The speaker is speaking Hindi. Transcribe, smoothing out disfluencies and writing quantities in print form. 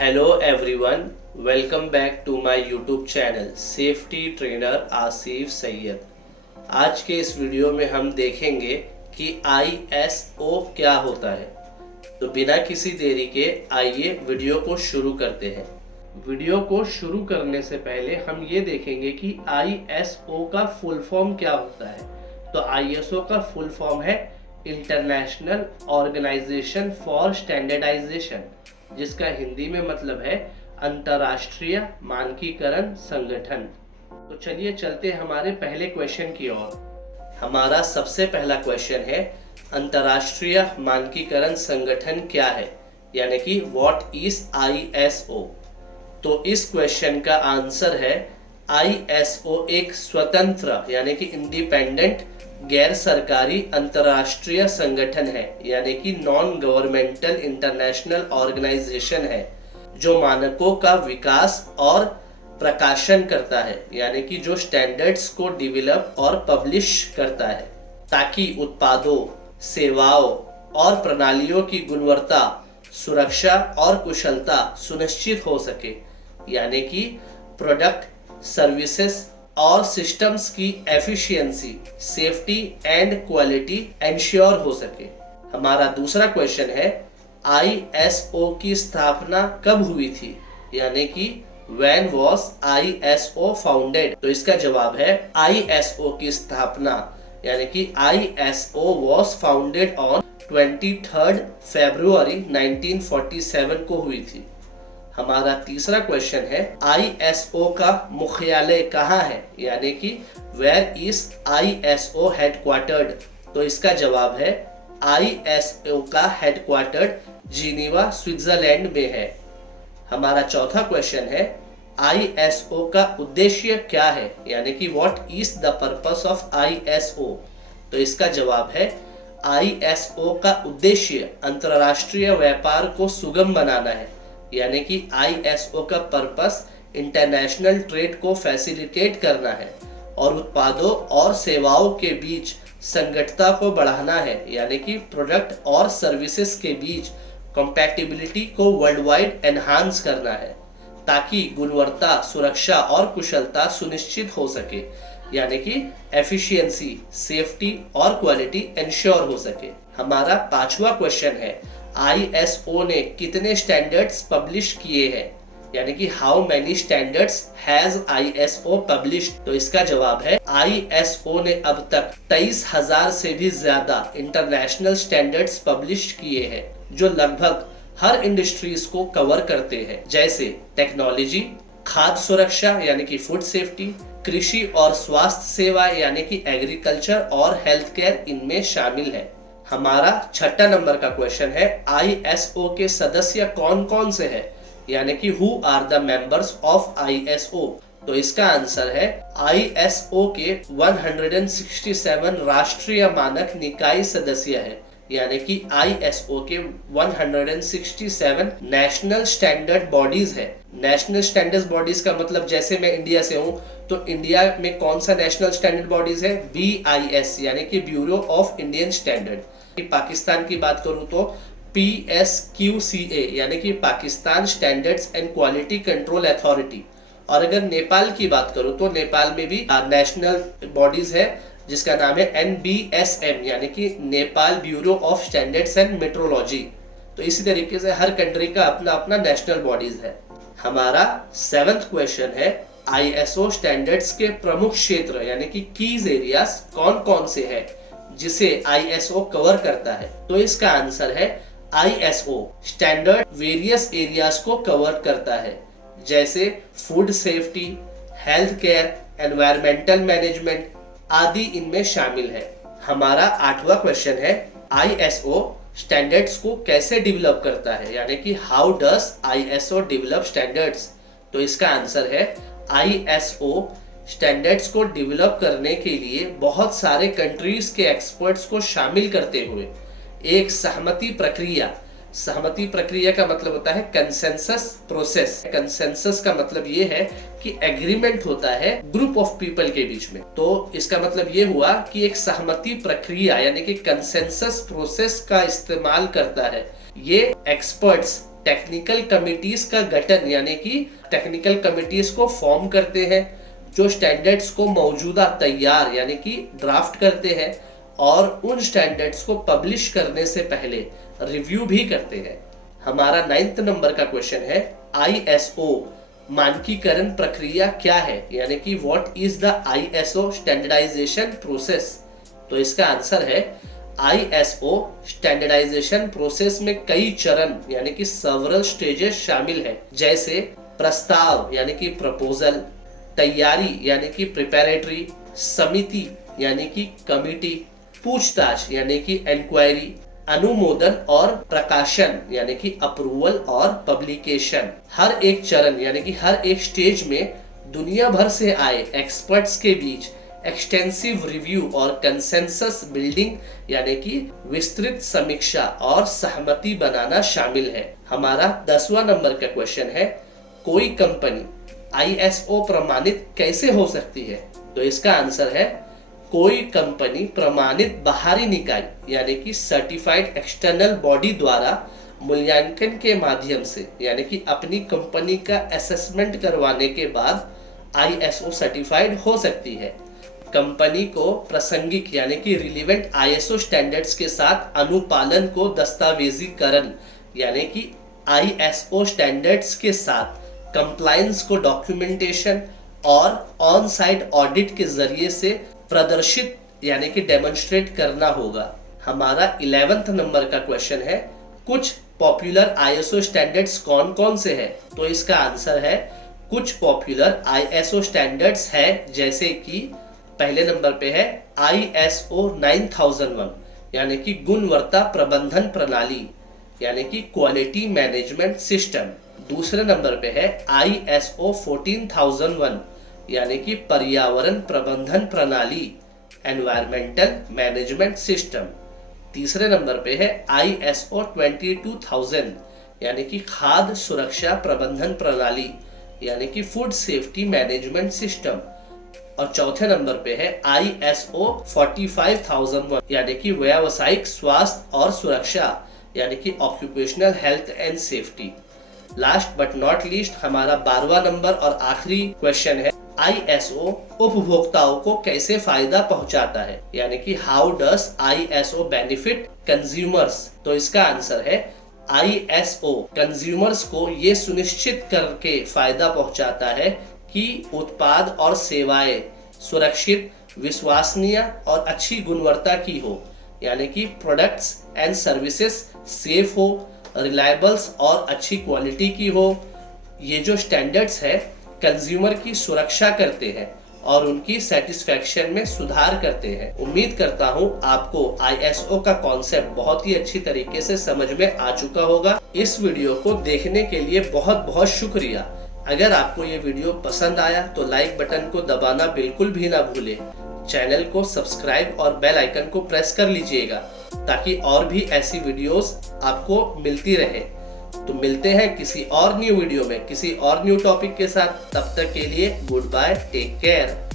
Hello everyone, welcome back to my YouTube channel safety trainer Asif Syed. आज के इस वीडियो में हम देखेंगे कि ISO क्या होता है। तो बिना किसी देरी के आइए वीडियो को शुरू करते हैं। वीडियो को शुरू करने से पहले हम ये देखेंगे कि ISO का फुल फॉर्म क्या होता है। तो ISO का फुल फॉर्म है इंटरनेशनल ऑर्गेनाइजेशन फॉर स्टैंडर्डाइजेशन, जिसका हिंदी में मतलब है अंतर्राष्ट्रीय मानकीकरण संगठन। तो चलिए चलते हमारे पहले क्वेश्चन की ओर। हमारा सबसे पहला क्वेश्चन है अंतर्राष्ट्रीय मानकीकरण संगठन क्या है, यानी कि व्हाट इज ISO। तो इस क्वेश्चन का आंसर है ISO एक स्वतंत्र यानी कि इंडिपेंडेंट गैर सरकारी अंतर्राष्ट्रीय संगठन है, यानी कि नॉन गवर्नमेंटल इंटरनेशनल ऑर्गेनाइजेशन है, जो मानकों का विकास और प्रकाशन करता है, यानी कि जो स्टैंडर्ड्स को डेवलप और पब्लिश करता है, ताकि उत्पादों, सेवाओं और प्रणालियों की गुणवत्ता, सुरक्षा और कुशलता सुनिश्चित हो सके, यानी कि प्रोडक्ट, सर्विसेज और सिस्टम्स की efficiency, safety and quality ensure हो सके। हमारा दूसरा क्वेश्चन है ISO की स्थापना कब हुई थी, यानी कि व्हेन वाज ISO फाउंडेड। तो इसका जवाब है ISO की स्थापना यानी कि ISO वाज फाउंडेड ऑन 23 फरवरी 1947 को हुई थी। हमारा तीसरा क्वेश्चन है ISO का मुख्यालय कहाँ है, यानी कि वेयर इज ISO हेडक्वार्टर्ड। तो इसका जवाब है ISO का हेडक्वार्टर्ड जिनीवा स्विट्जरलैंड में है। हमारा चौथा क्वेश्चन है ISO का उद्देश्य क्या है, यानी कि what is the purpose of ISO। तो इसका जवाब है ISO का उद्देश्य अंतरराष्ट्रीय व्यापार को सुगम बनाना है, यानी कि ISO का पर्पस इंटरनेशनल ट्रेड को फैसिलिटेट करना है और उत्पादों और सेवाओं के बीच संगठता को बढ़ाना है, यानी कि प्रोडक्ट और सर्विसेज के बीच कंपैटिबिलिटी को वर्ल्ड वाइड एनहांस करना है, ताकि गुणवत्ता, सुरक्षा और कुशलता सुनिश्चित हो सके, यानी कि एफिशिएंसी, सेफ्टी और क्वालिटी एंश्योर हो सके। हमारा पांचवा क्वेश्चन है ISO ने कितने स्टैंडर्ड्स पब्लिश किए हैं, यानी कि how many standards has ISO published. तो इसका जवाब है ISO ने अब तक 23,000 से भी ज्यादा इंटरनेशनल स्टैंडर्ड्स पब्लिश किए हैं, जो लगभग हर इंडस्ट्रीज को कवर करते हैं, जैसे टेक्नोलॉजी, खाद्य सुरक्षा यानी कि फूड सेफ्टी, कृषि और स्वास्थ्य सेवा यानी कि एग्रीकल्चर और हेल्थ केयर इनमें शामिल है। हमारा छठा नंबर का क्वेश्चन है ISO के सदस्य कौन कौन से हैं, यानी कि who are the members of ISO। तो इसका आंसर है ISO के 167 राष्ट्रीय मानक निकाय सदस्य है, यानी कि ISO के 167 नेशनल स्टैंडर्ड बॉडीज है। नेशनल स्टैंडर्ड बॉडीज का मतलब, जैसे मैं इंडिया से हूँ तो इंडिया में कौन सा नेशनल स्टैंडर्ड बॉडीज है, BIS यानी कि bureau of Indian standard. Pakistan की बात करूं तो PSQCA यानी कि Pakistan standards and quality control authority. और अगर नेपाल की बात करूं तो नेपाल में भी नेशनल बॉडीज है, जिसका नाम है NBSM यानी कि Nepal bureau of standards and metrology. तो इसी तरीके से हर कंट्री का अपना अपना नेशनल बॉडीज है। हमारा 7th क्वेश्चन है ISO स्टैंडर्ड्स के प्रमुख क्षेत्र यानी कि कीज एरियाज कौन कौन से हैं, जिसे ISO कवर करता है। तो इसका आंसर है ISO स्टैंडर्ड वेरियस एरियाज को कवर करता है, जैसे food safety, health care, environmental management आदि इनमें शामिल है। हमारा 8वां क्वेश्चन है ISO स्टैंडर्ड्स को कैसे डेवलप करता है, यानी कि how does ISO develop standards. तो इसका आंसर है ISO स्टैंडर्ड्स को डेवलप करने के लिए बहुत सारे कंट्रीज के एक्सपर्ट्स को शामिल करते हुए एक सहमति प्रक्रिया का मतलब होता है कंसेंसस प्रोसेस। कंसेंसस का मतलब ये है कि एग्रीमेंट होता है ग्रुप ऑफ पीपल के बीच में। तो इसका मतलब ये हुआ कि एक सहमति प्रक्रिया यानी कि कंसेंसस प्रोसेस का इस्तेमाल करता है ये एक्सपर्ट्स टेक्निकल कमिटीज का गठन यानी कि टेक्निकल कमिटीज को फॉर्म करते हैं जो स्टैंडर्ड्स को मौजूदा तैयार यानी कि ड्राफ्ट करते हैं और उन स्टैंडर्ड्स को पब्लिश करने से पहले रिव्यू भी करते हैं। हमारा 9th नंबर का क्वेश्चन है ISO मानकीकरण प्रक्रिया क्या है, यानी कि what is the ISO standardization process. तो इसका आंसर है ISO स्टैंडर्डाइजेशन प्रोसेस में कई चरण यानी कि सेवरल स्टेजेस शामिल है, जैसे प्रस्ताव यानी कि प्रपोजल, तैयारी यानी कि प्रिपरेटरी, समिति यानी कि कमिटी, पूछताछ यानी कि इंक्वायरी, अनुमोदन और प्रकाशन यानी कि अप्रूवल और पब्लिकेशन। हर एक चरण यानी कि हर एक स्टेज में दुनिया भर से आए एक्सपर्ट्स के बीच एक्सटेंसिव रिव्यू और कंसेंसस बिल्डिंग यानी कि विस्तृत समीक्षा और सहमति बनाना शामिल है। हमारा 10वां नंबर का क्वेश्चन है कोई कंपनी ISO प्रमाणित कैसे हो सकती है। तो इसका आंसर है कोई कंपनी प्रमाणित बाहरी निकाय यानी कि सर्टिफाइड एक्सटर्नल बॉडी द्वारा मूल्यांकन के माध्यम से यानी कि अपनी कंपनी का असेसमेंट करवाने के बाद ISO सर्टिफाइड हो सकती है। कंपनी को प्रासंगिक यानी कि रिलेवेंट ISO स्टैंडर्ड्स के साथ अनुपालन को दस्तावेजीकरण यानी कि ISO स्टैंडर्ड्स के साथ कंप्लायंस को डॉक्यूमेंटेशन और ऑन साइट ऑडिट के जरिए से प्रदर्शित यानी कि डेमोन्स्ट्रेट करना होगा। हमारा 11th नंबर का क्वेश्चन है कुछ पॉपुलर ISO स्टैंडर्ड्स कौन कौन से हैं। तो इसका आंसर है कुछ पॉपुलर ISO स्टैंडर्ड्स है जैसे कि पहले नंबर पे है ISO 9001 यानी कि गुणवत्ता प्रबंधन प्रणाली यानी कि क्वालिटी मैनेजमेंट सिस्टम। दूसरे नंबर पे है ISO 14001 यानी कि पर्यावरण प्रबंधन प्रणाली एनवायरमेंटल मैनेजमेंट सिस्टम। तीसरे नंबर पे है ISO 22000 यानी कि खाद्य सुरक्षा प्रबंधन प्रणाली यानी कि फूड सेफ्टी मैनेजमेंट सिस्टम। और चौथे नंबर पे है ISO 45001 यानी कि व्यावसायिक स्वास्थ्य और सुरक्षा यानी कि occupational health and safety. Last but not least हमारा 12वां नंबर और आखिरी क्वेश्चन है ISO उपभोक्ताओं को कैसे फायदा पहुंचाता है यानी कि how does ISO benefit consumers. तो इसका आंसर है ISO कंज्यूमर्स को ये सुनिश्चित करके फायदा पहुंचाता है कि उत्पाद और सेवाएं सुरक्षित, विश्वसनीय और अच्छी गुणवत्ता की हो यानी कि प्रोडक्ट्स एंड सर्विसेज सेफ हो, रिलायबल्स और अच्छी क्वालिटी की हो। ये जो स्टैंडर्ड्स है कंज्यूमर की सुरक्षा करते हैं और उनकी सेटिस्फैक्शन में सुधार करते हैं। उम्मीद करता हूँ आपको ISO का कॉन्सेप्ट बहुत ही अच्छी तरीके से समझ में आ चुका होगा। इस वीडियो को देखने के लिए बहुत बहुत शुक्रिया। अगर आपको ये वीडियो पसंद आया तो लाइक बटन को दबाना बिल्कुल भी ना भूलें। चैनल को सब्सक्राइब और बेल आइकन को प्रेस कर लीजिएगा ताकि और भी ऐसी वीडियोस आपको मिलती रहे। तो मिलते हैं किसी और न्यू वीडियो में किसी और न्यू टॉपिक के साथ। तब तक के लिए गुड बाय, टेक केयर।